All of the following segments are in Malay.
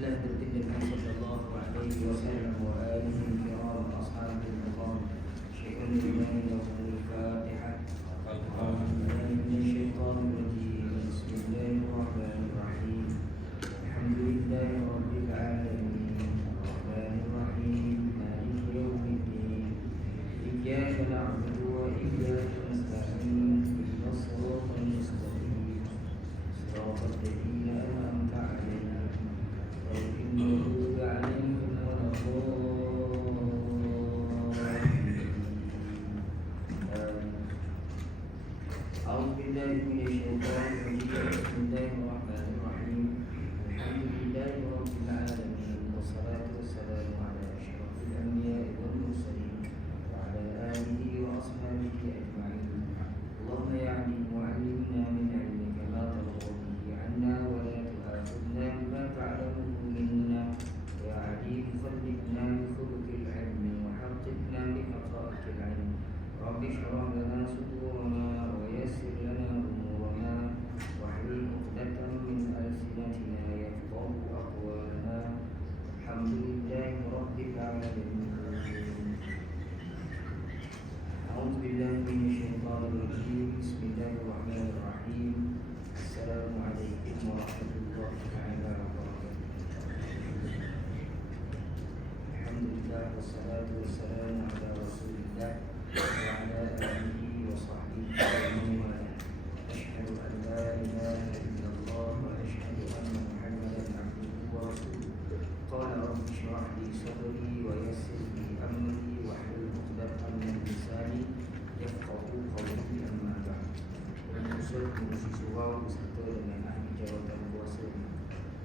إلى حضرة النبي صلى الله عليه وسلم وآله الكرام أصحابه الكرام شيء لله له الفاتحة. أعوذ بالله من الشيطان الرجيم. بسم الله الرحمن الرحيم. الحمد لله رب العالمين الرحمن الرحيم مالك يوم الدين إياك نعبد وإياك نستعين اهدنا الصراط المستقيم صراط الذين أنعمت عليهم غير المغضوب عليهم ولا الضالين. أعوذ بالله من الشيطان الرجيم. بسم الله الرحمن الرحيم. الحمد لله رب العالمين والصلاة والسلام على أشرف الأنبياء والمرسلين وعلى آله وأصحابه أجمعين. اللهم يا عليم علمنا من علمك ما ترضى به عنا ولا تؤاخذنا بما تعلمه منا. يا عليم خلقنا بخلق العلم وحققنا بحقائق العلم. رب اشرح لنا صدورنا ويسر لنا أمورنا واحلل عقدة من ألسنتنا يفقه أقوالنا. الحمد لله رب العالمين. أعوذ بالله من الشيطان الرجيم. بسم الله الرحمن الرحيم. السلام عليكم ورحمة الله تعالى وبركاته. الحمد لله والصلاة والسلام على رسول الله وعلى آله وصحبه ومن والاه. أشهد أن لا إله إلا الله وأشهد أن محمدا عبده ورسوله. قال رب اشرح لي صدري ويسر لي أمري واحلل عقدة من لساني يفقهوا قولي. أما بعد. Unsur fungsi surau beserta dengan ahli jawatan kuasa,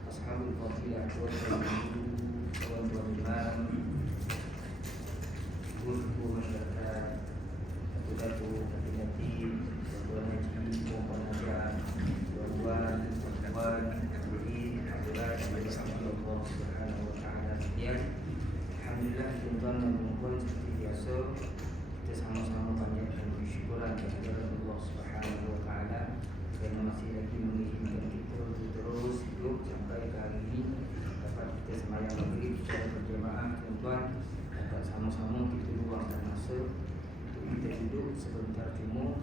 ashabul fadilah, tuan-tuan imam, guru masyarakat, datuk-datuk, hati-hati, tuan haji, puan ajar, tuan-tuan, puan, hadirin, hadirat yang dirahmati Allah Subhanahu wa taala sekalian. Alhamdulillah, tuan-tuan dan puan seperti biasa kita sama-sama panjatkan syukuran kepada Allah Subhanahu wa taala kerana masih lagi mengizinkan kita untuk terus hidup sampai ke hari ini, dapat kita sembahyang maghrib secara berjemaah. Tuan-tuan, dapat sama-sama kita luangkan masa untuk kita duduk sebentar cuma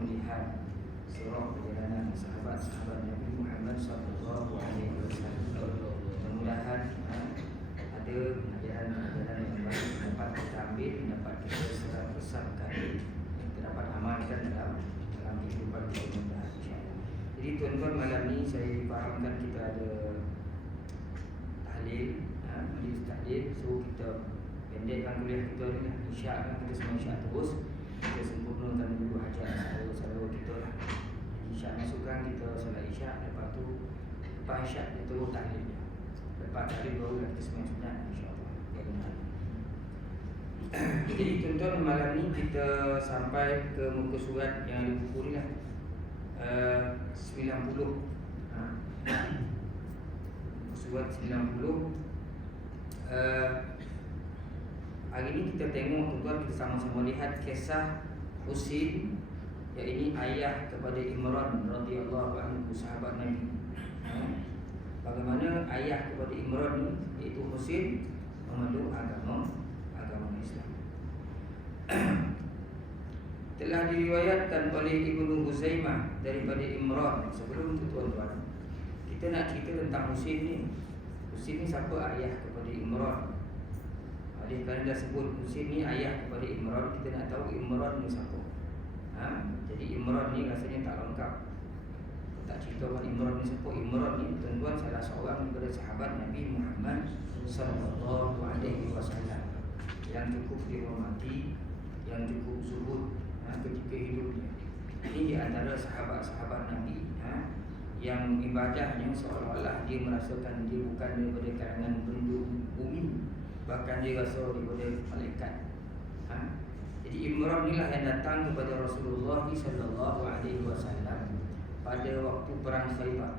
melihat sirah perjalanan sahabat-sahabat Nabi Muhammad sallallahu alaihi wasallam. Mudah-mudahan ada pengajaran-pengajaran yang baik dapat kita ambil, dapat kita serap besarkan, kita dapat amalkan dalam kehidupan kita mudah, insya-Allah. Jadi tuan-tuan, malam ni saya fahamkan kita ada tahlil, majlis tahlil. So kita pendekkan kuliah kita ni lah. Isyak kan kita semua isyak terus. Kita sempurnakan dulu hajat saudara-saudara kita lah. Isyak masukkan kita solat isyak, lepas tu lepas isyak kita terus tahlil. Lepas tahlil baru kita semua sunat, insya-Allah. Jadi tuan-tuan, malam ni kita sampai ke muka surat yang ada buku ni lah, 90. Surat 90. Hari ni kita tengok tuan-tuan, kita sama-sama lihat kisah Husin, iaitu ayah kepada Imran radhiyallahu anhu, sahabat Nabi. Bagaimana ayah kepada Imran ni, iaitu Husin, memeluk agama Islam. Telah diriwayatkan oleh Ibnu Huzaimah daripada Imran. Sebelum itu tuan-tuan, kita nak cerita tentang Husin ni. Husin ni siapa ayah kepada Imran? Oleh kerana dah sebut Husin ni ayah kepada Imran, kita nak tahu Imran ni siapa. Jadi Imran ni rasanya tak lengkap, tak ceritakan Imran ni siapa. Imran ni tuan-tuan salah seorang daripada sahabat Nabi Muhammad sallallahu alaihi wasallam yang cukup dihormati, yang cukup zuhud ketika hidupnya. Ini di antara sahabat-sahabat Nabi yang ibadahnya seolah-olah dia merasakan dia bukan daripada kalangan penduduk bumi, bahkan dia rasa daripada malaikat. Jadi Imran inilah yang datang kepada Rasulullah sallallahu alaihi wasallam pada waktu perang Khaybar.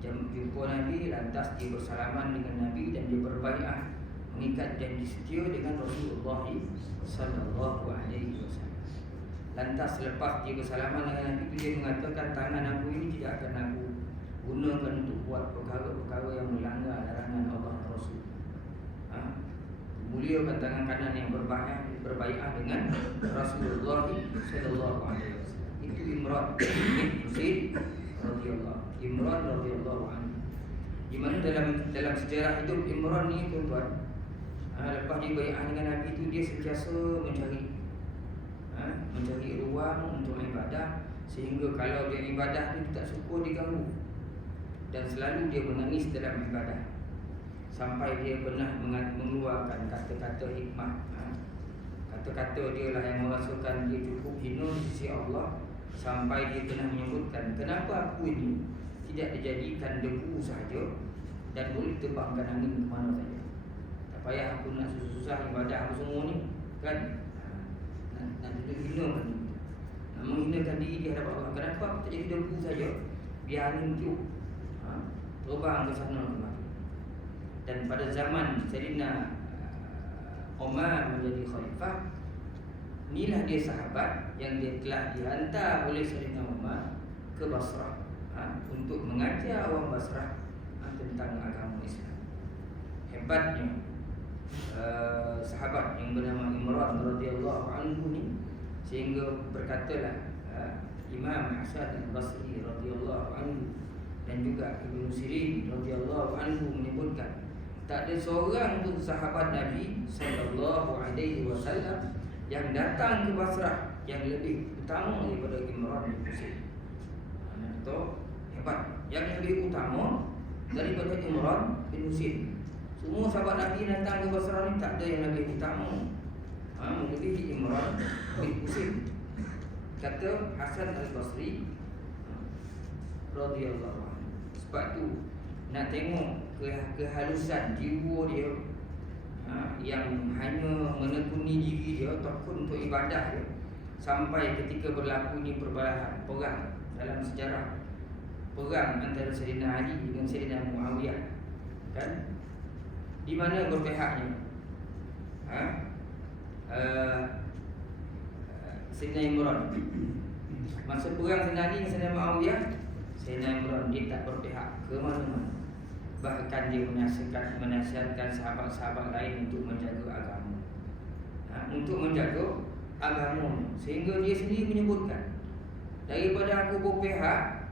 Dia jumpa Nabi, lantas dia bersalaman dengan Nabi dan dia berbaiat, mengikat janji setia dengan Rasulullah sallallahu alaihi wasallam. Lantas selepas dia bersalaman dengan Nabi, dia mengatakan, tangan aku ini tidak akan aku gunakan untuk buat perkara-perkara yang melanggar beliau tangan kanan yang berbaiat dengan Rasulullah sallallahu alaihi wasallam. Itu Imran bin Husain radhiyallahu anhu. Di mana dalam sejarah hidup Imran ni tuan-tuan, lepas dia baiat dengan Nabi itu dia sentiasa mencari ruang untuk ibadah, sehingga kalau dia ibadah tu tak suka diganggu, dan selalu dia menangis dalam ibadah. Sampai dia pernah mengeluarkan kata-kata hikmah. Kata-kata dia lah yang merasakan dia cukup hina di sisi Allah. Sampai dia pernah menyebutkan, kenapa aku ini tidak dijadikan debu sahaja dan boleh terbangkan angin ke mana saja. Tak payah aku nak susah-susah ibadah aku semua ni, kan? Nak duduk hinakan, nak menghinakan diri di hadapan Allah. Kenapa aku tak jadi debu saja, biar angin tiup, terbang ke sana kemari. Dan pada zaman Sayyidina Umar menjadi khalifah, inilah dia sahabat yang dia telah dihantar oleh Sayyidina Umar ke Basrah, untuk mengajar orang Basrah tentang agama Islam. Hebatnya sahabat yang bernama Imran radhiyallahu anhu ni, sehingga berkatalah Imam Hasan al-Basri radhiyallahu anhu dan juga Ibnu Sirin radhiyallahu anhu menyebutkan, tak ada seorang pun sahabat Nabi sallallahu alaihi wasallam yang datang ke Basrah yang lebih utama daripada Imran bin Husain. Itu hebat, yang lebih utama daripada Imran bin Husain. Semua sahabat Nabi datang ke Basrah ni tak ada yang lebih utama melebihi Imran bin Husain. Kata Hasan al-Basri radhiyallahu anhu. Sebab tu nak tengok kehalusan jiwa dia, yang hanya menekuni diri dia, takut untuk ibadah dia. Sampai ketika berlaku ni perang dalam sejarah, perang antara Sayyidina Ali dengan Sayyidina Muawiyah, kan? Di mana berpihaknya Sayyidina Imran. Masa perang Sayyidina Ali dengan Sayyidina Muawiyah, Sayyidina Imran dia tak berpihak ke mana-mana. Bahkan dia menasihatkan sahabat-sahabat lain untuk menjaga agama, sehingga dia sendiri menyebutkan, daripada aku berpihak,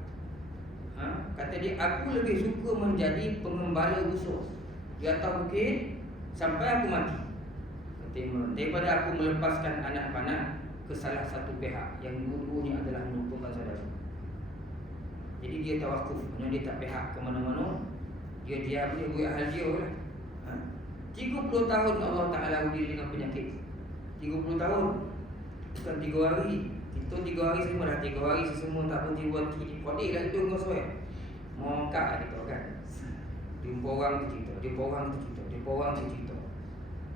kata dia, aku lebih suka menjadi pengembala rusuh di atas bukit sampai aku mati, kata Imran, daripada aku melepaskan anak panah ke salah satu pihak yang dua-duanya adalah merupakan saudara. Jadi dia tawakuf, dia tak pihak ke mana-mana. Dia buat hal dia lah. 30 tahun Allah Ta'ala uji dengan penyakit. 30 tahun, bukan 3 hari. Kita 3 hari semua dah 3 hari semua tak berhenti buat kodek lah itu kau soal. Mongkak kita kan. Jumpa orang tu cerita.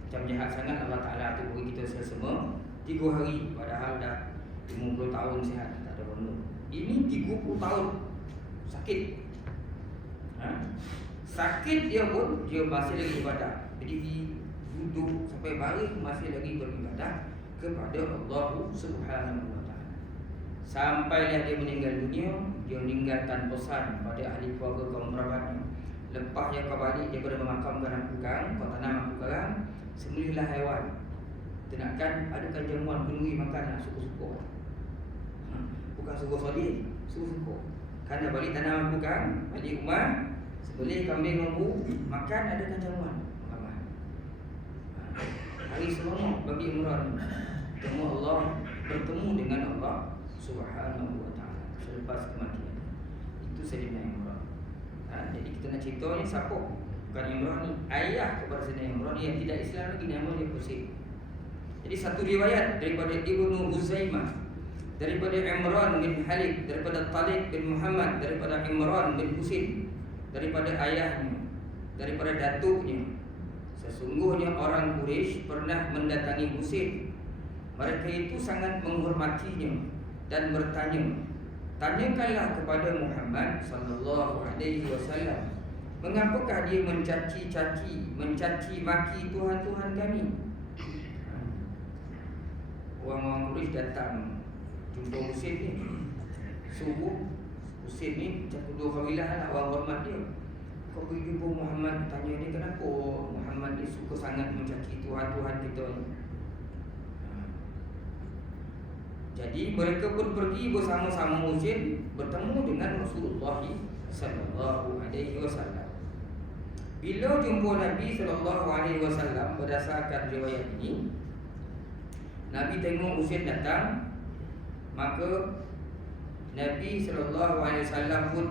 Macam jahat sangat Allah Ta'ala tu bagi kita semua 3 hari, padahal dah 50 tahun sihat tak ada benda. Ini 30 tahun sakit. Sakit dia pun dia masih lagi ibadah, berdiri, duduk sampai baring masih lagi beribadah kepada Allah Subhanahu wa taala. Sampailah dia meninggal dunia, dia meninggalkan pesan pada ahli keluarga kaum kerabatnya. Lepas dia kau balik daripada memakamkan aku kang, kau tanam aku karang, sembelihlah haiwan. Tenakkan adakan jamuan penuhi makan suku-suku. Bukan suku-suku, suku-suku. Karena balik tanam aku kang, balik rumah, boleh kambing lembu makan, ada jamuan makan. Hari seronok bagi Imran bertemu dengan Allah Subhanahu wa taala selepas kematian. Itu Sayyidina Imran. Jadi kita nak cerita ni siapa? Bukan Imran ni, ayah kepada Sayyidina Imran yang tidak Islam lagi, nama dia Husain. Jadi satu riwayat daripada Ibnu Huzaimah, daripada Imran bin Halid, daripada Talib bin Muhammad, daripada Imran bin Husain, daripada ayahnya, daripada datuknya, sesungguhnya orang Quraisy pernah mendatangi Husain. Mereka itu sangat menghormatinya dan bertanya, tanyakanlah kepada Muhammad sallallahu alaihi wasallam, mengapakah dia mencaci maki Tuhan-Tuhan kami? Orang-orang Quraisy datang jumpa Husain ni, subuh. Husain ni macam dua kabilah lah, orang hormat dia. Kau pergi jumpa Muhammad, tanya dia kenapa Muhammad ni cukup sangat mencaci Tuhan-Tuhan kita ni. Jadi mereka pun pergi bersama-sama Husain bertemu dengan Rasulullah sallallahu alaihi wasallam. Bila jumpa Nabi sallallahu alaihi wasallam, berdasarkan riwayat ini, Nabi tengok Husain datang, maka Nabi sallallahu alaihi wasallam pun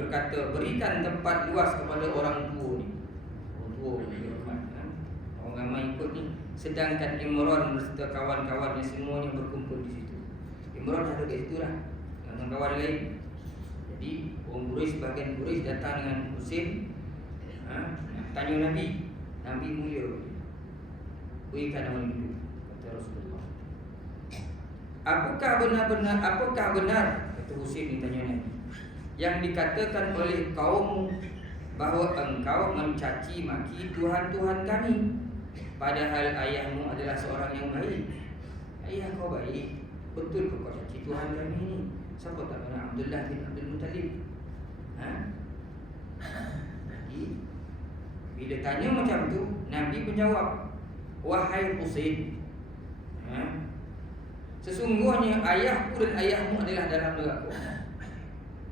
berkata, berikan tempat luas kepada orang tua ni. Orang tua ni, orang ramai ikut ni. Sedangkan Imran beserta kawan-kawannya semuanya berkumpul di situ. Imran ada kat situ lah, dengan kawan lain. Jadi orang Quraisy, sebahagian Quraisy datang dengan Husain, tanya Nabi. Nabi mulia, berikan nama itu, kata Rasulullah. Apakah benar kata Husain ni tanya Nabi, yang dikatakan oleh kaummu bahawa engkau mencaci maki Tuhan-Tuhan kami, padahal ayahmu adalah seorang yang baik? Ayah kau baik, betul kau caci Tuhan kami ni? Siapa tak kenal Abdullah bin Abdul Muttalib? Jadi bila tanya macam tu, Nabi menjawab, wahai Husain, sesungguhnya ayahku dan ayahmu adalah dalam neraka.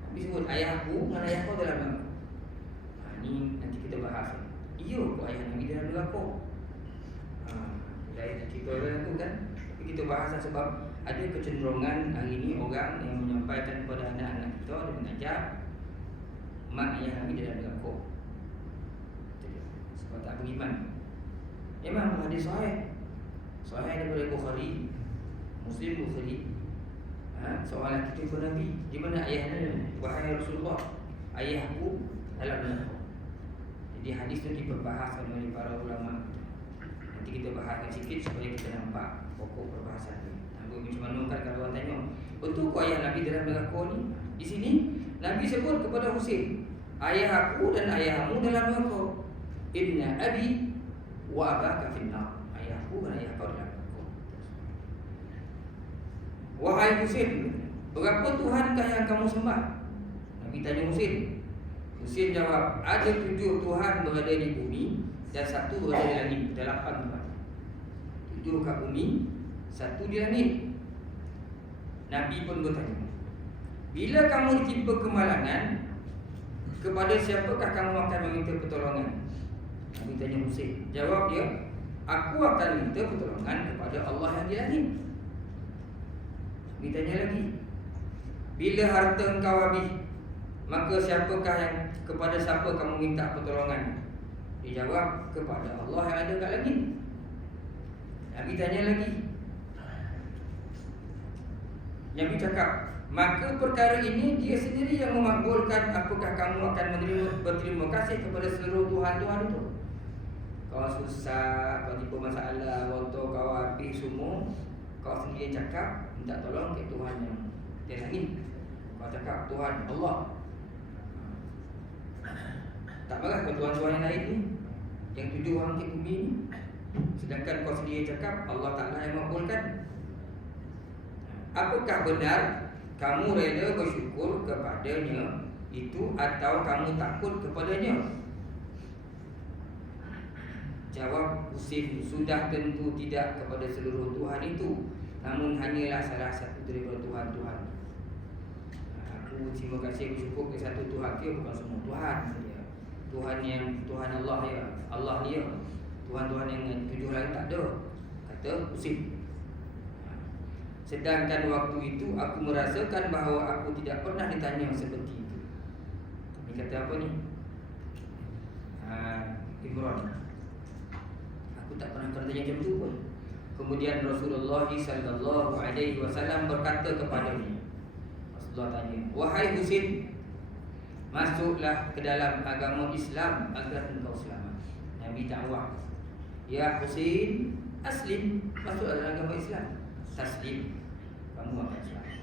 Nabi sebut ayahku dan ayahku dalam neraka. Ini nanti kita bahas. Iya, kau ayah Nabi dalam neraka. Lain cerita tu kan. Tapi kita bahas sebab ada kecenderungan hari ini orang yang menyampaikan kepada anak-anak kita dan mengajar mak ayah Nabi dalam neraka. Sebab tak beriman. Memang hadis sahih. Sahih daripada Bukhari, Muslim Bukhari. Seorang lelaki kepada Nabi, di mana ayahnya? Wahai Rasulullah, ayahku dalam neraka. Jadi hadis itu diperbahaskan oleh para ulama. Nanti kita bahaskan sikit supaya kita nampak pokok perbahasan ini. Macam mana kan kalau orang tanya, betul kau ayah Nabi dalam neraka ni? Di sini Nabi sebut kepada Husain, ayah aku dan ayahmu dalam neraka. Inna abi wa abaka finnar. Ayahku dan ayah kau dalam neraka. Wahai Husain, berapa Tuhankah yang kamu sembah? Nabi tanya Husain. Husain jawab, ada 7 Tuhan berada di bumi dan 1 berada di langit. Ada 8 Tuhan. 7 kat bumi, 1 di langit. Nabi pun bertanya, bila kamu ditimpa kemalangan, kepada siapakah kamu akan meminta pertolongan? Nabi tanya Husain. Jawab dia, aku akan minta pertolongan kepada Allah yang di langit. Nabi tanya lagi, bila harta engkau habis, maka siapakah yang, kepada siapa kamu minta pertolongan? Dia jawab, kepada Allah yang ada kat langit. Nabi tanya lagi. Nabi cakap, maka perkara ini dia sendiri yang memakbulkan. Apakah kamu akan berterima kasih kepada seluruh Tuhan-Tuhan itu? Kau susah, kau tipu masalah, waktu kau habis semua, kau sendiri cakap minta tolong ke Tuhan yang di langit. Kau cakap Tuhan Allah. Tak marah ke Tuhan-Tuhan yang lain ni, yang 7 orang di bumi ni? Sedangkan kau sendiri cakap Allah Ta'ala yang makbulkan. Apakah benar kamu rela bersyukur kepadanya itu, atau kamu takut kepadanya? Jawab Husain, sudah tentu tidak kepada seluruh Tuhan itu, namun hanyalah salah satu daripada Tuhan-Tuhan. Aku terima kasih bersyukur ke satu Tuhan dia, bukan semua Tuhan saja. Tuhan yang Tuhan Allah ya, Allah dia. Tuhan-Tuhan yang 7 lain tak ada, kata Husain. Sedangkan waktu itu aku merasakan bahawa aku tidak pernah ditanya seperti itu. Ini kata apa ni? Imran. Aku tak pernah bertanya macam tu pun. Kemudian Rasulullah sallallahu alaihi wasallam berkata kepadanya. Rasulullah tanya, wahai Husain, masuklah ke dalam agama Islam agar engkau selamat. Nabi dakwah, ya Husain, aslim, masuklah dalam agama Islam. Taslim, kamu akan selamat.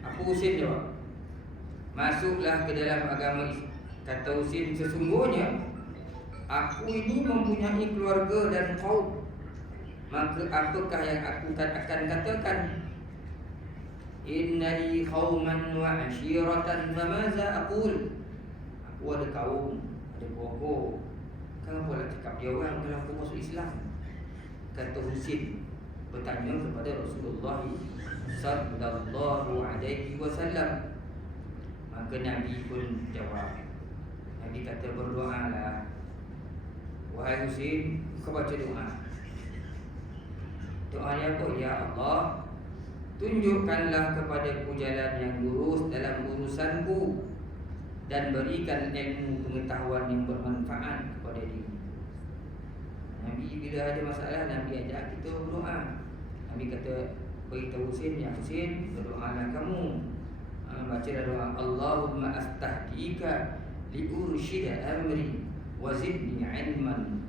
Apa Husain jawab? Masuklah ke dalam agama Islam. Kata Husain, sesungguhnya aku ini mempunyai keluarga dan kaum, maka apakah yang aku akan katakan? Innali qauman wa ashiratan, famaza aqul. Aku ada kaum, ada pokok. Kan apa nak cakap dia orang kalau aku masuk Islam? Kata Husin bertanya kepada Rasulullah sallallahu alaihi wasallam. Maka Nabi pun jawab. Nabi kata berdoalah. Wahai Husin, kau baca doa. Doa dia apa? Ya Allah, tunjukkanlah kepadaku jalan yang lurus dalam urusanku dan berikan ilmu pengetahuan yang bermanfaat kepada diri. Nabi bila ada masalah, Nabi ajak kita berdoa. Nabi kata, beritahu Husin, ya Husin, berdoalah kamu. Bacalah doa, Allahumma astahdika liurshida amri wazidni ilman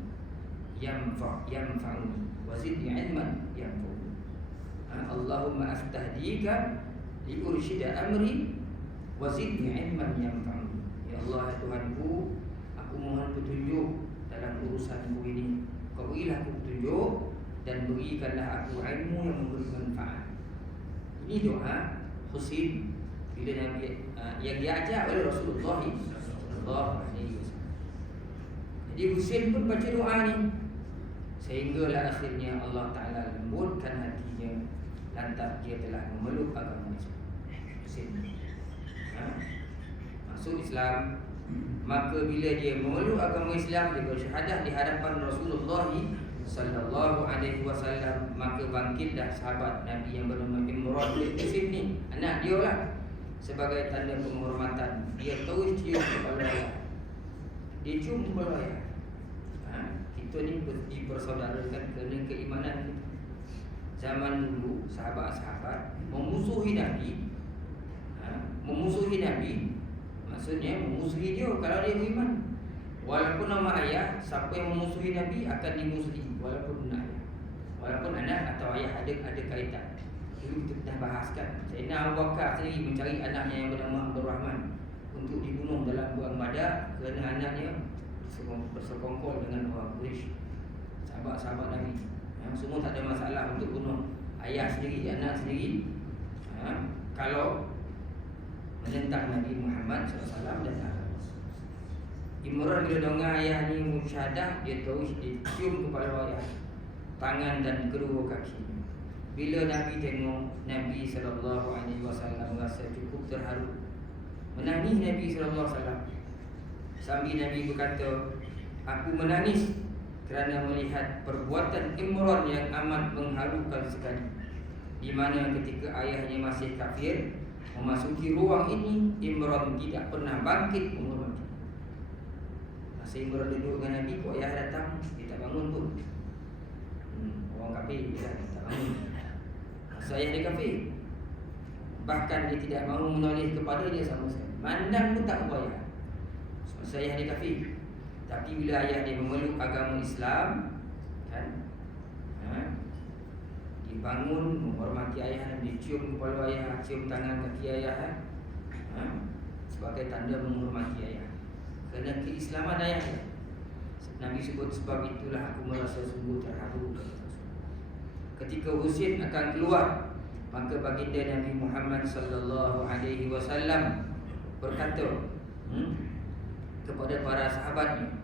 yanfa'uni wazidni ilman yanfa'uni. Allahumma astahdika liurshida amri wazidni ilman yanfa'uni. Ya Allah, Tuhanku, aku mohon petunjuk dalam urusanku ini. Kau berilah aku petunjuk dan berikanlah aku ilmu yang memberi manfaat. Ini doa Husin bila Nabi yang diajar oleh Rasulullah sallallahu alaihi wasallam. Jadi Husin pun baca doa ni sehinggalah akhirnya Allah Taala lembutkan hatinya lantas dia telah memeluk agama Islam. Husin masuk Islam. Maka bila dia memeluk agama Islam, dia bersyahadah di hadapan Rasulullah sallallahu alaihi wasallam, maka bangkitlah sahabat Nabi yang bernama Imran bin Husain ni, anak dia lah. Sebagai tanda penghormatan, dia terus cium kepala ayah. Dia cium kepala ayah. Kita ni dipersaudarakan kerana keimanan kita. Zaman dulu sahabat-sahabat memusuhi Nabi, memusuhi Nabi, maksudnya memusuhi dia kalau dia beriman. Walaupun nama ayah, siapa yang memusuhi Nabi akan dimusuhi, walaupun ayah, walaupun anak atau ayah ada kaitan. Dulu kita dah bahaskan. Sayyidina Abu Bakar sendiri mencari anaknya yang bernama Abdul Rahman untuk dibunuh dalam perang Badar kerana anaknya bersekongkol dengan orang Quraisy. Sahabat-sahabat Nabi semua tak ada masalah untuk bunuh ayah sendiri, anak sendiri, kalau menentang Nabi Muhammad SAW dan agama. Imran bila dengar ayah ni musyahadah, dia terus dicium kepala ayah, tangan dan kedua kaki. Bila Nabi tengok, Nabi SAW rasa cukup terharu, menangis Nabi SAW. Sambil Nabi berkata, aku menangis kerana melihat perbuatan Imran yang amat mengharukan sekali, di mana ketika ayahnya masih kafir memasuki ruang ini, Imran tidak pernah bangkit menghormati. Masa Imran duduk dengan Nabi, kok ayah datang, dia tak bangun pun. Orang kafir dia tak bangun. Masa ayah dia kafir, bahkan dia tidak mahu menoleh kepadanya sama sekali, mandang pun tak upaya. Masa ayah dia kafir. Tapi bila ayah dia memeluk agama Islam, kan, dibangun menghormati ayah dan dicium kepala ayah, cium tangan kaki ayah, sebagai tanda menghormati ayah kerana keislaman ayah. Nabi sebut, sebab itulah aku merasa sungguh terharu. Ketika Husain akan keluar, maka baginda Nabi Muhammad sallallahu alaihi wasallam berkata kepada para sahabatnya.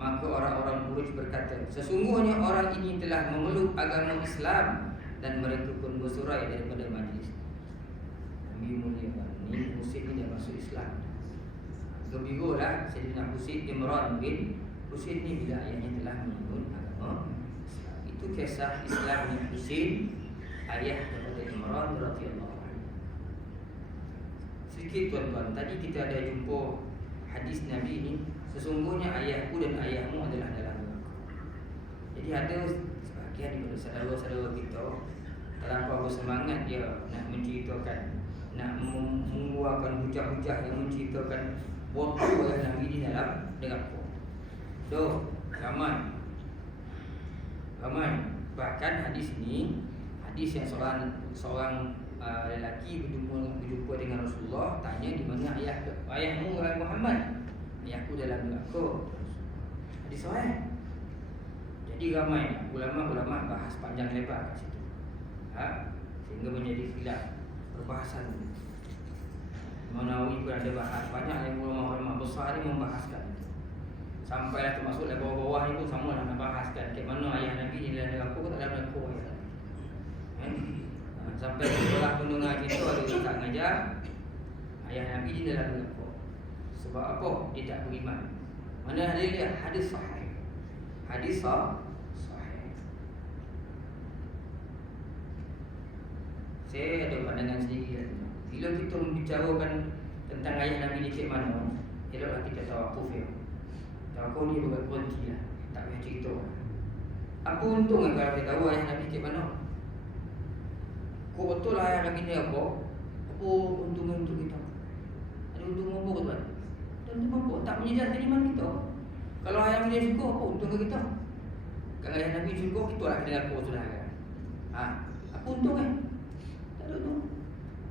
Maka orang-orang Quraisy berkata, sesungguhnya orang ini telah memeluk agama Islam, dan mereka pun bersurai daripada majlis. Nabi muliakan, ni Husain ni dah masuk Islam. Gembiralah Sayyidina Husain, Imran bin Husain ni bila ayahnya telah memeluk agama Islam. Itu kisah Islamnya Husain, ayah daripada Imran radhiyallahu anhu. Sedikit tuan-tuan, tadi kita ada jumpa hadis Nabi ni, sesungguhnya ayahku dan ayahmu adalah dalam neraka. Jadi ada sebahagian daripada saudara-saudara kita terlampau bersemangat dia nak menceritakan, nak mengeluarkan hujah-hujah yang menceritakan waktu ayah Nabi di dalam neraka. Ramai. Bahkan hadis ini, hadis yang seorang lelaki berjumpa dengan Rasulullah, tanya di mana ayahmu wahai Muhammad. Ayahku dalam neraka. Hadis sahih. Jadi ramai ulama-ulama bahas panjang lebar kat situ. Sehingga menjadi khilaf perbahasan. Imam Nawawi pun ada bahas, banyak yang ulama-ulama besar ni membahaskan itu. Sampailah termasuk bawah-bawah ni pun sama lah nak bahaskan ke mana ayah Nabi ni dalam neraka ke tak dalam neraka ayah Nabi. Sampai sekolah pendengar kita ada yang tak ngajar ayah Nabi ni dalam neraka. Sebab apa? Dia tak beriman. Mana ada dia hadis sahih. Hadis sahih. Saya ada pandangan sendiri lah. Bila kita membicarakan tentang ayah Nabi ni cik mana, eloklah kita tawakuf ya. Tawakuf ni berhenti lah. Tak payah cerita. Apa untung kan kalau kita tahu ayah Nabi cik mana? Kau betul lah ayah Nabi ni apa? Apa untungnya untuk kita? Ada untung apa ke tuan? Untung apa? Tak menyejaskan iman kita. Kalau ayah Nabi syurga, apa untung kita? Kalau ayah Nabi syurga, kita lah kena aku sudah kan? Apa untung kan? Tak ada untung.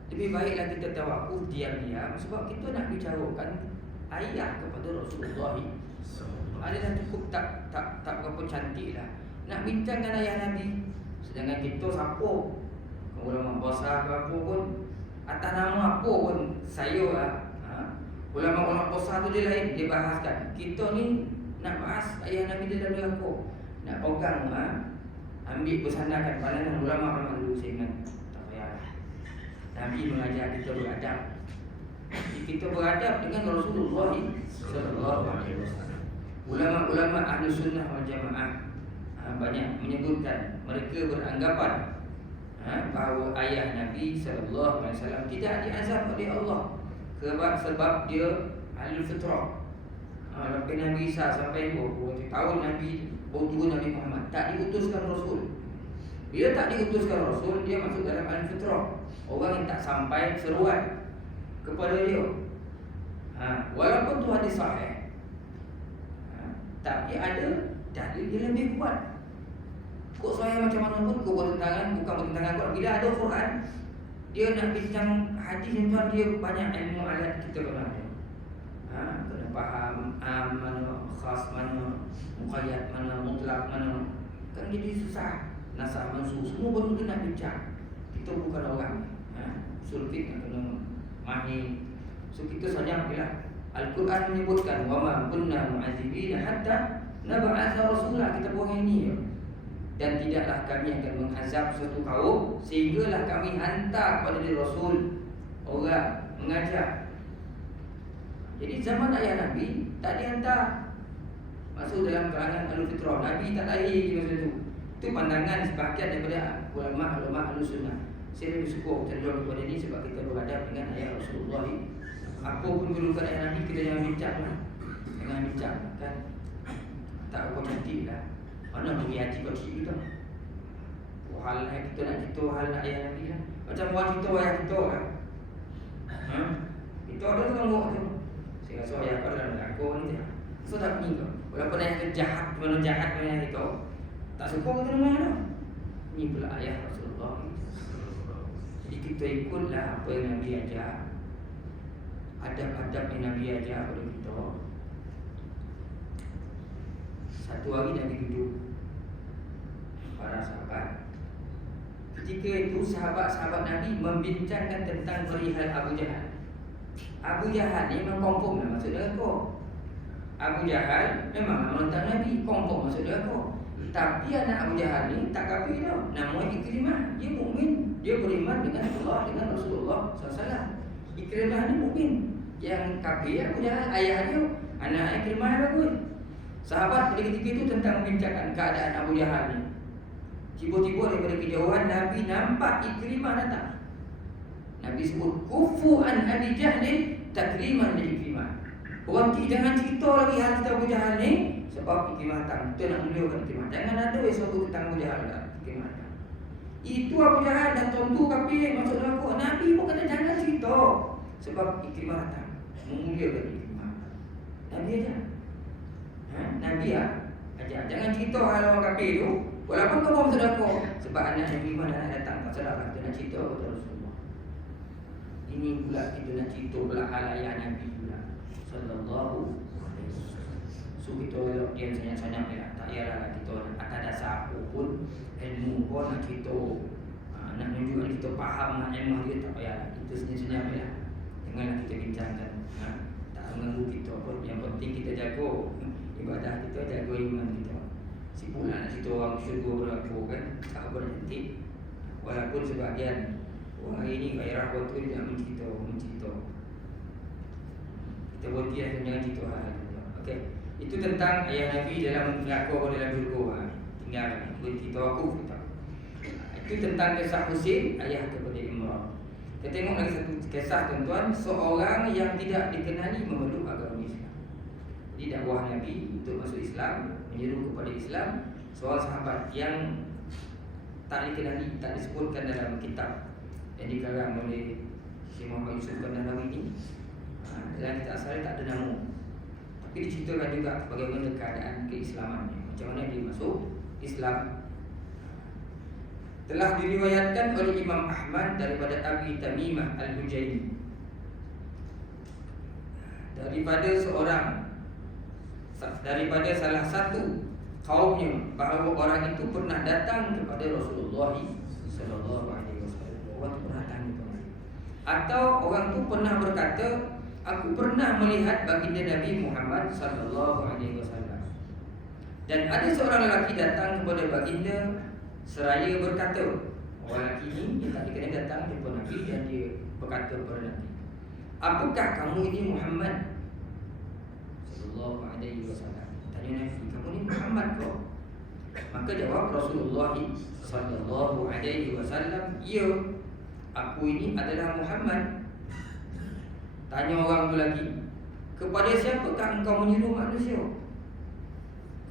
Lebih baiklah kita tawakuf diam-diam sebab kita nak bicarakan ayah kepada Rasulullah. Adalah cukup tak berapa cantik lah nak bincangkan ayah Nabi. Sedangkan kita siapa? Ulama besar ke apa pun, atas nama apa pun saya lah. Ulama-ulama besar tu dia lain, dia bahaskan. Kita ni nak bahas ayah Nabi dalam neraka, nak pegang ambil bersandarkan pandangan ulama-ulama dulu. Saya ingat tak payahlah. Nabi mengajar kita beradab. Kita beradab dengan Rasulullah sallallahu alaihi wasallam. Ulama-ulama ahli sunnah wal jamaah banyak menyebutkan mereka beranggapan bahawa ayah Nabi sallallahu alaihi wasallam tidak diazab oleh Allah sebab dia ahli fitrah. Lepas Nabi Isa sampai 20 tahun Nabi baru Nabi Muhammad tak diutuskan Rasul. Bila tak diutuskan Rasul, dia masuk dalam ahli fitrah. Orang yang tak sampai seruan kepada dia. Walaupun tu hadis sahih, tapi ada dalil dia lebih kuat. Kok saya macam mana pun kau bertentangan, bukan bertentangan Quran. Bila ada Quran, dia nak bincang hadis yang tuan, dia banyak ilmu alat kita kena ada. Kena faham mana khas, mana muqayyad, mana mutlak, mana. Kan jadi susah. Nasah mansuh semua baru tu nak bincang. Kita bukan orang. Usul fiqh nak kena mahir. So kita saja bila Al-Quran menyebutkan wa ma kunna mu'adzibina hatta nab'atha rasulah, kita buang ini ya. Dan tidaklah kami akan mengazab suatu kaum sehinggalah kami hantar kepada dia Rasul, orang mengajar. Jadi zaman ayah Nabi tak dihantar masuk dalam kalangan al-fitrah. Nabi tak lahir di masa itu. Itu pandangan sebahagian daripada ulama-ulama al-sunnah. Saya lebih suka cenderung kepada ini sebab kita beradab dengan ayah Rasulullah. Apa pun kedudukan ayah Nabi, kita jangan bincang lah. Jangan bincang kan. Tak apa cantik lah. Mana pergi haji kau cerita kita? Hal kita nak cerita hal nak ayah Nabi lah. Macam buat cerita ayah kita lah. Itu ada tu kan buat tu. Saya rasa ayah kau dalam neraka ni. So tak ni kau. Walaupun ayah kita jahat, mana jahat ayah kita, tak suka kita dengar dah. Ni pula ayah Rasulullah. Jadi kita ikutlah apa yang Nabi ajar. Adab-adab yang Nabi ajar kepada kita. Satu hari Nabi duduk para sahabat. Ketika itu sahabat-sahabat Nabi membincangkan tentang perihal Abu Jahal. Abu Jahal ni memang confirm lah masuk neraka. Abu Jahal memang menentang Nabi, confirm masuk neraka. Tapi anak Abu Jahal ni tak kafir tau. Namanya Ikrimah. Dia mukmin, dia beriman dengan Allah, dengan Rasulullah SAW. Ikrimah ni mukmin. Yang kafir Abu Jahal, ayah dia, anak Ikrimah bagus. Sahabat pada ketika itu tentang membincangkan keadaan Abu Jahal ni. Tiba-tiba daripada kejauhan Nabi nampak Ikrimah datang. Nabi sebut kufu an Abi Jahlin takriman li Ikrimah. Orang jangan cerita lagi hal kita Abu Jahal ni sebab Ikrimah datang. Kita nak muliakan Ikrimah. Jangan ada sesuatu tentang Abu Jahal dah. Ikrimah datang. Itu Abu Jahal dah tentu kafir masuk neraka. Nabi pun kata jangan cerita sebab Ikrimah datang. Memuliakan Ikrimah. Nabi aja. Nabi ajar. Jangan cerita hal orang kafir tu. Walaupun kau masuk neraka sebab anak Nabi Iman dah datang. Tak salah kita nak cerita kepada Rasulullah. Ini pula kita nak cerita pula hal ayah Nabi pula sallallahu alaihi wasallam. So kita elok diam senyap-senyap ya. Tak payahlah kita atas dasar apa pun ilmu pun nak cerita nak tunjukkan kita faham nak ilmu dia, tak payahlah. Kita senyap-senyap ya. Janganlah kita bincangkan. Tak ganggu kita pun. Yang penting kita jaga ibadah kita, jaga iman kita. Si pula nak cerita orang syurga berlaku kan, tak apa nanti. Walaupun sebahagian orang hari ni gairah betul nak mencerita. Kita berhenti lah, jangan cerita hal itu. Okey. Itu tentang ayah Nabi dalam mengaku dalam syurga. Tinggal berhenti tawakuf kita. Itu tentang kisah Husain, ayah kepada Imran. Kita tengok lagi satu kisah tuan-tuan, seorang yang tidak dikenali memeluk agama Islam. Jadi dakwah Nabi untuk masuk Islam, menyeru kepada Islam, seorang sahabat yang tak dikenali, tak disebutkan dalam kitab yang dikarang oleh Syekh Muhammad Yusuf Kandahrawi ini. Dalam kitab asal tak ada nama, tapi diceritakan juga bagaimana keadaan keislamannya, macam mana dia masuk Islam. Telah diriwayatkan oleh Imam Ahmad daripada Abi Tamimah Al-Hujaini, daripada salah satu kaumnya, bahawa orang itu pernah datang kepada Rasulullah sallallahu alaihi wasallam. Orang itu pernah datang kepada, atau orang itu pernah berkata, aku pernah melihat baginda Nabi Muhammad sallallahu alaihi wasallam. Dan ada seorang lelaki datang kepada baginda seraya berkata, orang lelaki ini yang tak dikenal datang kepada Nabi dan dia berkata kepada Nabi, apakah kamu ini Muhammad sallallahu alaihi wasallam? Tanya Nabi, kamu ni Muhammad kau? Maka jawab Rasulullah sallallahu alaihi wasallam, ya, aku ini adalah Muhammad. Tanya orang tu lagi, kepada siapakah engkau menyeru manusia?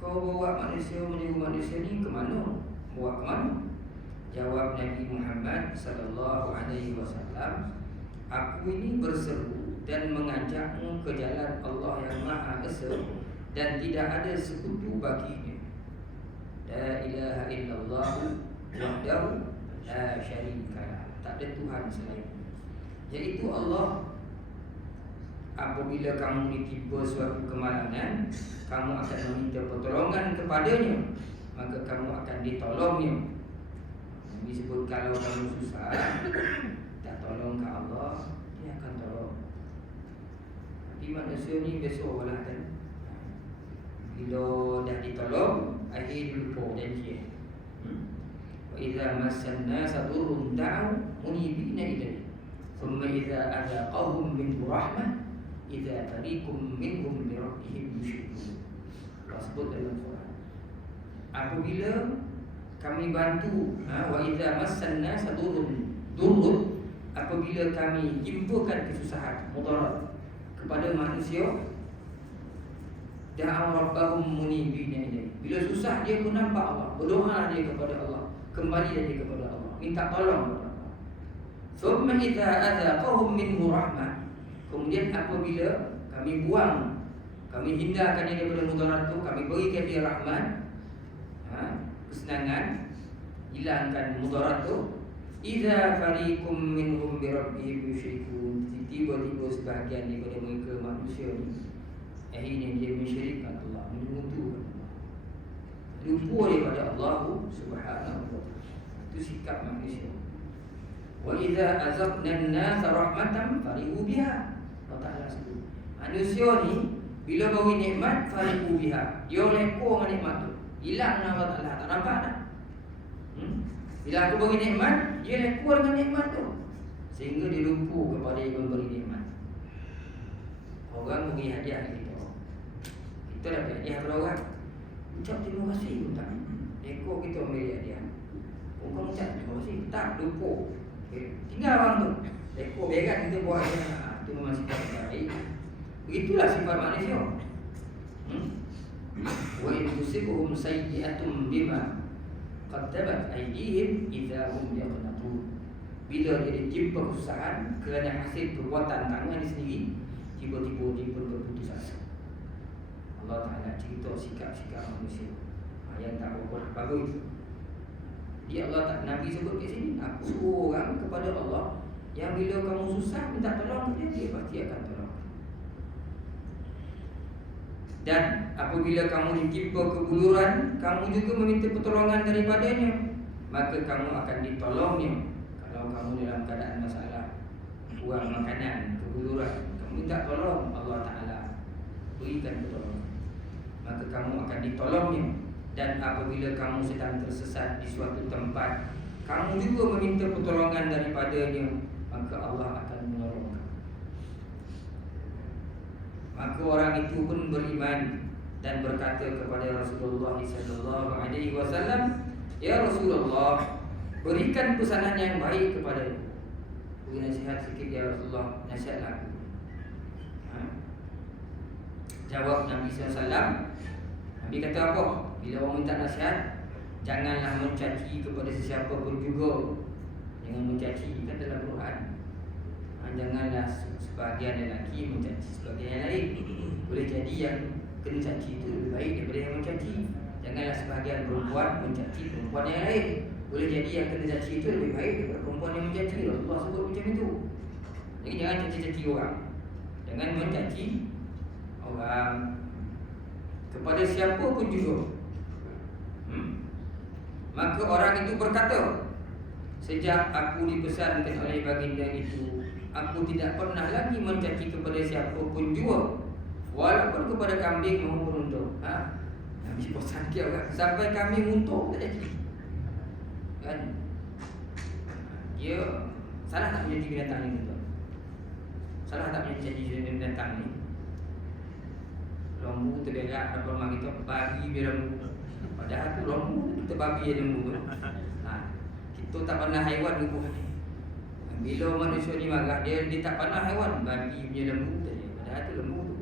Kau bawa manusia, menyeru manusia ni ke mana? Bawa ke mana? Jawab Nabi Muhammad sallallahu alaihi wasallam, aku ini berseru dan mengajakmu ke jalan Allah yang Maha Esa dan tidak ada sekutu baginya. La ilaha illallah wahdahu la syarika lah. Tak ada Tuhan selain, iaitu Allah. Apabila kamu ditimpa suatu kemalangan, kamu akan meminta pertolongan kepadanya, maka kamu akan ditolongnya. Nabi sebut kalau kamu susah, tak tolong ke Allah, dia akan tolong. Tapi manusia ni biasa lah kan, bila dah ditolong, akhir lupa janji. Wa idza massanna sadurun da'u munibina ilayhi, thumma idza adaqahum min rahmah idza tarikum minhum li rabbihim yushrikun. Allah sebut dalam Quran, apabila kami bantu, wa idza massanna sadurun durrun, apabila kami timpakan kesusahan, mudarat kepada manusia, da'a rabbahum munibina ilayhi, bila susah dia pun nampak Allah, berdoa dia kepada Allah, kembali dia kepada Allah, minta tolong kepada Allah. Thumma idza adaqahum minhu rahmah, kemudian apabila kami buang, kami hindarkan dia daripada mudarat itu, kami berikan dia rahmat, kesenangan, hilangkan mudarat itu, idza fariqum minhum bi rabbihim yusyrikun, tiba-tiba sebahagian daripada mereka manusia ni akhirnya dia mensyirikkan Allah, menyekutukan Allah, lupa daripada Allah Subhanahu wa ta'ala. Itu sikap manusia. Wa idza azaqna an-nasa rahmatan farihu biha. Allah Ta'ala sebut, manusia ni bila bagi nikmat farihu biha, dia lekor dengan nikmat tu, hilang dengan Allah Ta'ala, tak nampak dah. Bila aku bagi nikmat, dia lekor dengan nikmat tu, sehingga dia lupa kepada yang memberi nikmat. Orang beri hadiah kita, kita dapat hadiah kepada orang, ucap terima kasih pun tak. Lekor kita ambil hadiah, orang ucap terima kasih, tak, lupa. Tinggal orang tu, lekor berat kita buat hadiah. Itu memang sifat baik. Begitulah sifat manusia. Wa in tusibuhum sayyi'atun bima qaddamat aydihim idza hum yaqnatun. Bila dia ditimpa kesusahan kerana hasil perbuatan tangan dia sendiri, tiba-tiba dia pun berputus asa. Allah Ta'ala cerita sikap-sikap manusia yang tak berbuat bagus. Ya Allah, tak, Nabi sebut kat sini, aku suruh orang kepada Allah yang bila kamu susah minta tolong dia, dia pasti akan tolong. Dan apabila kamu ditimpa kebuluran, kamu juga meminta pertolongan daripadanya, maka kamu akan ditolongnya. Kalau kamu dalam keadaan masalah, kurang makanan, kebuluran, kamu minta tolong Allah Ta'ala, berikan pertolongan. Maka kamu akan ditolongnya. Dan apabila kamu sedang tersesat di suatu tempat, kamu juga meminta pertolongan daripadanya, maka Allah akan menolong kamu. Maka orang itu pun beriman dan berkata kepada Rasulullah SAW, "Ya Rasulullah, berikan pesanan yang baik kepada-Mu." Beri nasihat sikit ya Rasulullah, nasihatlah aku. Jawab Nabi SAW. Nabi kata apa? Bila orang minta nasihat, janganlah mencaci kepada sesiapa pun juga. Jangan mencaci, kan dalam Quran. Janganlah sebahagian lelaki mencaci sebahagian yang lain. Boleh jadi yang kena caci itu lebih baik daripada yang mencaci. Janganlah sebahagian perempuan mencaci perempuan yang lain. Boleh jadi yang kena caci itu lebih baik daripada perempuan yang mencaci. Rasulullah sebut macam itu. Jadi jangan caci-caci orang. Jangan mencaci orang kepada siapa pun juga. Maka orang itu berkata, "Sejak aku dipesankan oleh baginda itu, aku tidak pernah lagi mencaci kepada siapa pun juga, walaupun kepada kambing maupun unta." Nabi pesan dia orang, sampai kambing unta tak caci. Kan? Dia salah tak mencaci binatang ni, tuan? Salah tak mencaci binatang ni? Lembu terderak depan rumah kita, babi biar lembu. Padahal tu lembu, kita babi dia lembu. Kita tak pandang haiwan lembu. Bila manusia ni marah, dia tak pandang haiwan, babi punya lembu tadi. Padahal tu lembu tu.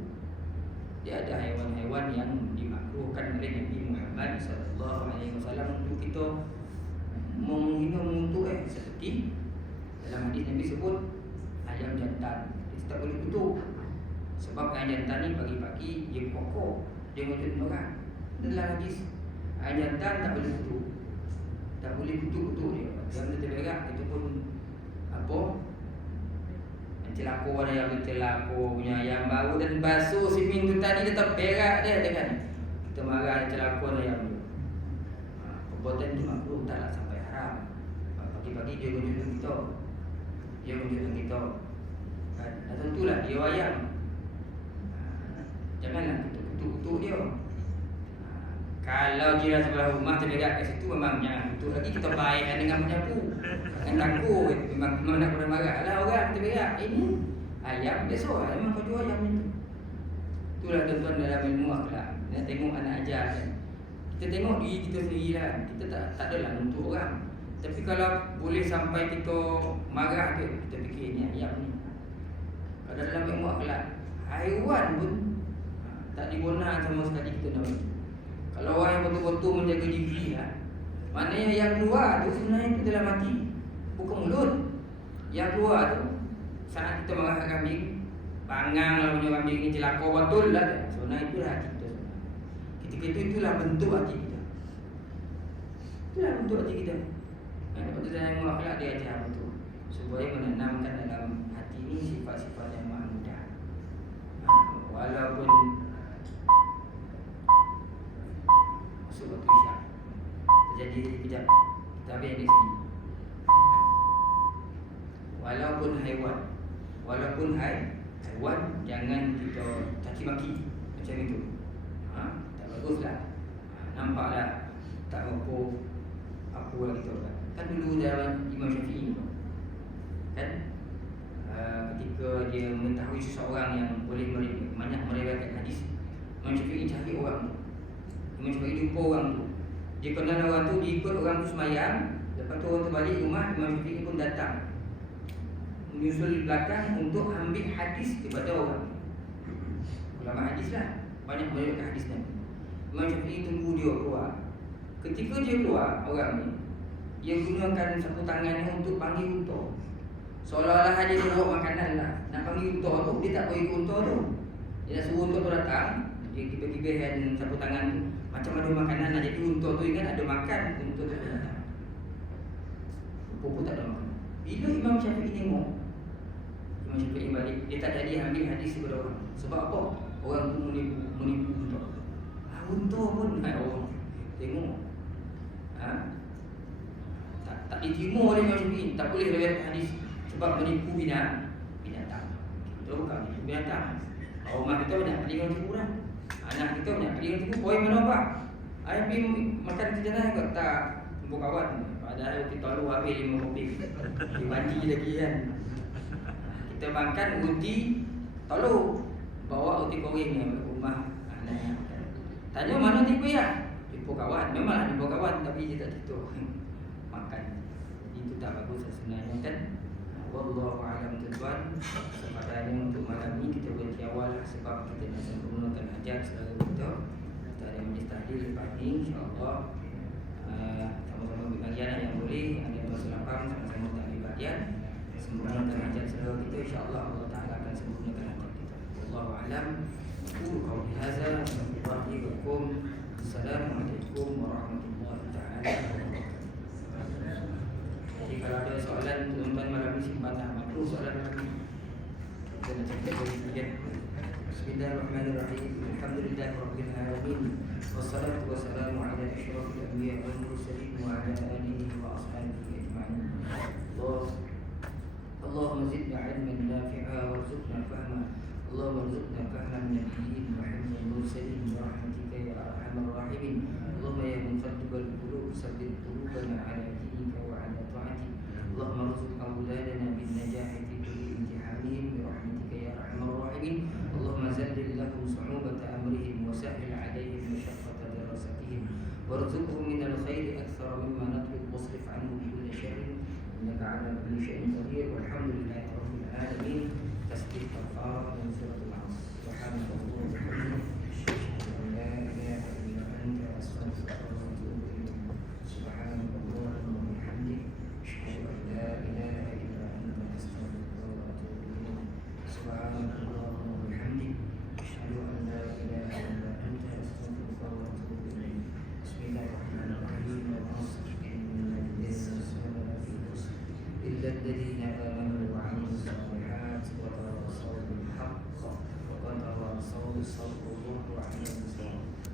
Dia ada haiwan-haiwan yang dimakruhkan oleh Nabi Muhammad SAW untuk kita menghina, mengutuk seperti dalam hadis Nabi sebut ayam jantan, dia tak boleh kutuk. Sebab ayam jantan ni pagi-pagi dia pokok, dia ngejut orang. Dalam hadis ayam jantan tak boleh kutuk. Tak boleh kutuk-kutuk dia. Yang terberak itu pun apa? Celako ada yang celako punya ayam baru dan basuh simin tu tadi dia terberak dia kan. Kita marah celako ayam tu. Perbuatan tu makruh, taklah sampai haram. Pagi-pagi dia ngejut kita. Dia ngejut kita. Kan? Dan tentulah dia ayam. Janganlah kutuk-kutuk dia. Kalau jiran sebelah rumah terdekat kat situ, memang jangan kutuk lagi. Kita baik dengan penyapu. Jangan takut. Memang nak pernah marah lah orang terdekat. Ini ayam biasa lah. Memang kau jual ayam itu. Itulah tuan-tuan dalam ilmu akhlak. Kita tengok anak ajar kan. Kita tengok diri kita sendiri lah. Kita tak adalah untuk orang. Tapi kalau boleh sampai kita marah ke, kita fikir ni ayam ni. Kalau dalam ilmu akhlak, haiwan pun tak dibenarkan sama sekali kita nak bantu. Kalau orang yang betul-betul menjaga diri lah, maknanya yang keluar tu sebenarnya itu dalam hati, bukan mulut. Yang keluar tu saat kita marah kambing, bangang lah punya kambing ni, celaka betul lah. Sebenarnya itulah hati kita. Ketika itulah bentuk hati kita. Itulah bentuk hati kita. Lepas tu dalam akhlak dia ajar betul, supaya menanamkan dalam hati ni sifat-sifat yang maha mudah. Walaupun masuk waktu isyak terjadi kejap, kita habis di sini. Walaupun haiwan, jangan kita caci maki macam itu. Tak baguslah. Nampaklah tak mampu apa lah kita kan dulu zaman Imam Syafi'i kan, ketika dia mengetahui seseorang yang boleh banyak meriwayatkan hadis, Imam Syafi'i cari orang tu. Imam Syafi'i jumpa orang tu, dia kenal orang tu, dia ikut orang tu semayang. Lepas tu orang tu balik rumah, Imam Syafi'i pun datang menyusul di belakang untuk ambil hadis daripada orang. Ulama hadis lah, banyak meriwayatkan hadis Nabi. Imam Syafi'i tunggu dia keluar. Ketika dia keluar, orang ni dia gunakan sapu tangannya untuk panggil unta. Seolah-olah dia bawa makanan lah. Nak panggil unta tu, dia tak boleh ikut unta tu. Dia nak suruh unta tu datang. Dia tiba-tiba hand sapu tangan tu, macam ada makanan lah. Jadi unta tu ingat ada makan, unta tu datang. Rupa-rupa tak ada makan. Bila Imam Syafi'i tengok, Imam Syafi'i balik, dia tak jadi ambil hadis kepada orang. Sebab apa? Orang tu menipu unta. Unta pun orang tengok. Tak diterima oleh Imam Syafi'i, tak boleh riwayat hadis sebab menipu binatang. Kita bukan menipu binatang. rumah kita banyak paling orang tipu orang. Anak kita banyak paling orang tipu. Poin mana pak? Ayah pergi makan di sana kot tak jumpa kawan. Padahal kita lalu habis 5 kopi. Mandi lagi kan. Kita makan uti tolu bawa uti goreng ke rumah anak. Tanya mana tipu ya? Tipu kawan. Memang tipu kawan tapi dia tak tipu. Makan. Itu tak bagus sebenarnya kan. Wallahu a'lam tuan. Sepadanya untuk malam ini kita berhenti awal sebab kita nak sempurnakan hajat selalu kita. Kita ada majlis tahlil pagi insya-Allah. Sama-sama berbahagian yang boleh ada masuk lapang sama-sama tahlil bahagian. Sempurnakan hajat selalu kita insya-Allah Allah Taala akan sempurnakan hajat kita. Wallahu a'lam. Qul hadza wa bikum. Assalamualaikum warahmatullahi taala wabarakatuh. Jadi kalau ada soalan tuan-tuan malam ini simpan makruh soalan malam ini. Kita nak cakap kemudian. Bismillahirrahmanirrahim. Alhamdulillahirabbil alamin. Wassalatu wassalamu ala asyrafil anbiya'i wal mursalin wa ala alihi wa ashabihi ajma'in. Allahumma zidna 'ilman nafi'a warzuqna fahma. Allahumma rzuqna fahman nabiyyin wa hifdzal mursalin bi rahmatika ya arhamar rahimin. Allahumma ya muqallibal qulub sabbit qulubana 'ala dinika wa 'ala ta'atik. Allahumma rzuq awladana bin najahi fi kulli imtihanihim bi rahmatika ya arhamar rahimin. Allahumma zallil lahum su'ubata amrihim wa sahhil 'alaihim mashaqqata dirasatihim warzuqhum min al-khairi akthara mimma natlub wasrif 'anhum kulla sharrin innaka 'ala kulli shay'in qadir walhamdulillahi rabbil alamin. Tasbih kafarah dan suratul Asr. Subhanallah wa bihamdihi asyhadu an la ilaha illa anta astaghfiruka wa atubu ilaik. Subhanallah wa bihamdihi asyhadu an la ilaha illa anta astaghfiruka wa atubu ilaik. Subhanallah wa bihamdihi asyhadu an la ilaha illa anta astaghfiruka wa atubu ilaik. Bismillahirrahmanirrahim. Innal insana lafi khusr illa alladhina amanu wa 'amilus salihati wa tawasaw bil haqq wa tawasaw bis sabr.